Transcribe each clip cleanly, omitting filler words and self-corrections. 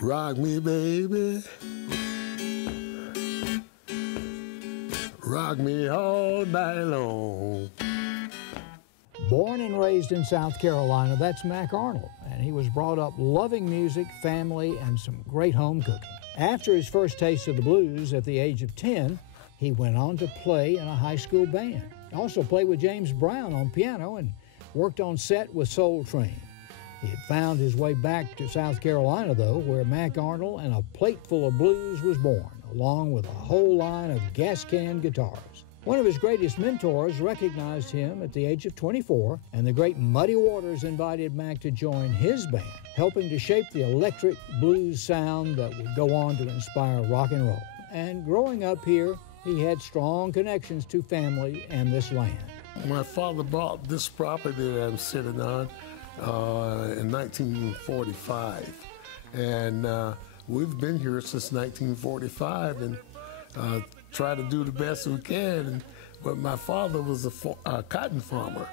Rock me, baby. Rock me all night long. Born and raised in South Carolina, that's Mac Arnold, and he was brought up loving music, family, and some great home cooking. After his first taste of the blues at the age of 10, he went on to play in a high school band. He also played with James Brown on piano and worked on set with Soul Train. He had found his way back to South Carolina, though, where Mac Arnold and a plate full of blues was born, along with a whole line of gas can guitars. One of his greatest mentors recognized him at the age of 24, and the great Muddy Waters invited Mac to join his band, helping to shape the electric blues sound that would go on to inspire rock and roll. And growing up here, he had strong connections to family and this land. My father bought this property that I'm sitting on in 1945, and we've been here since 1945 and try to do the best we can. But my father was a cotton farmer.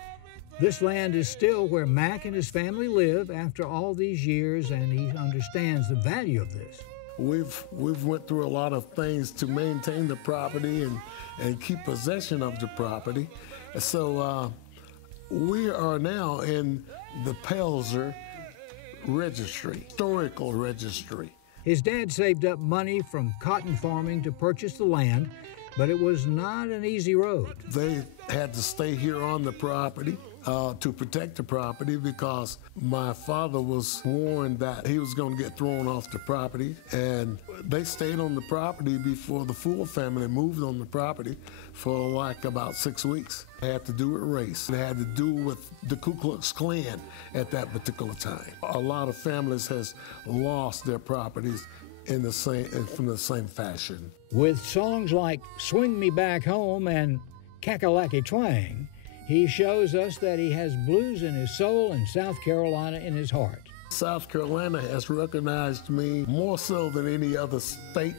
This land is still where Mac and his family live after all these years, and he understands the value of this. We've went through a lot of things to maintain the property and keep possession of the property. So we are now in the Pelzer Registry, historical registry. His dad saved up money from cotton farming to purchase the land, but it was not an easy road. They had to stay here on the property to protect the property because my father was warned that he was going to get thrown off the property, and they stayed on the property before the Fool family moved on the property for like about 6 weeks. It had to do with race. It had to do with the Ku Klux Klan at that particular time. A lot of families has lost their properties from the same fashion. With songs like Swing Me Back Home and Kakalaki Twang, he shows us that he has blues in his soul and South Carolina in his heart. South Carolina has recognized me more so than any other state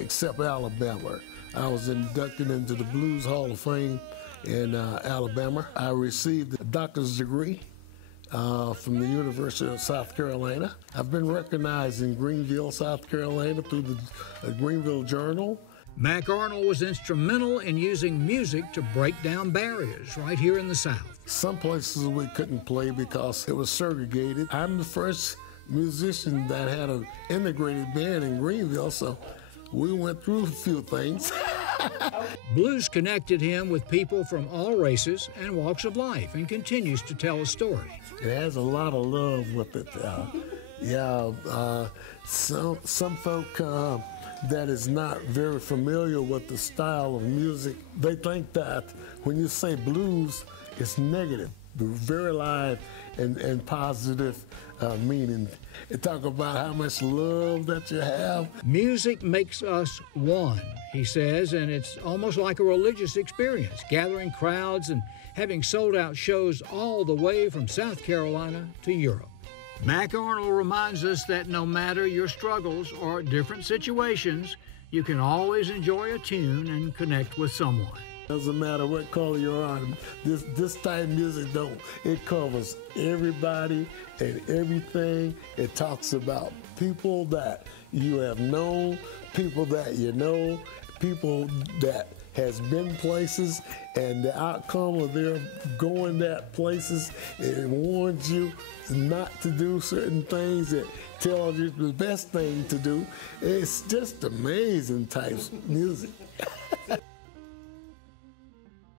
except Alabama. I was inducted into the Blues Hall of Fame in Alabama. I received a doctor's degree from the University of South Carolina. I've been recognized in Greenville, South Carolina through the Greenville Journal. Mac Arnold was instrumental in using music to break down barriers right here in the South. Some places we couldn't play because it was segregated. I'm the first musician that had an integrated band in Greenville, so we went through a few things. Blues connected him with people from all races and walks of life and continues to tell a story. It has a lot of love with it. Some folk that is not very familiar with the style of music, they think that when you say blues, it's negative. Very live and positive meaning. It talk about how much love that you have. Music makes us one, he says, and it's almost like a religious experience, gathering crowds and having sold-out shows all the way from South Carolina to Europe. Mac Arnold reminds us that no matter your struggles or different situations, you can always enjoy a tune and connect with someone. Doesn't matter what color you're on, this type of music it covers everybody and everything. It talks about people that you have known, people that you know, people that has been places, and the outcome of their going that places, it warns you not to do certain things. It tells you the best thing to do. It's just amazing type music.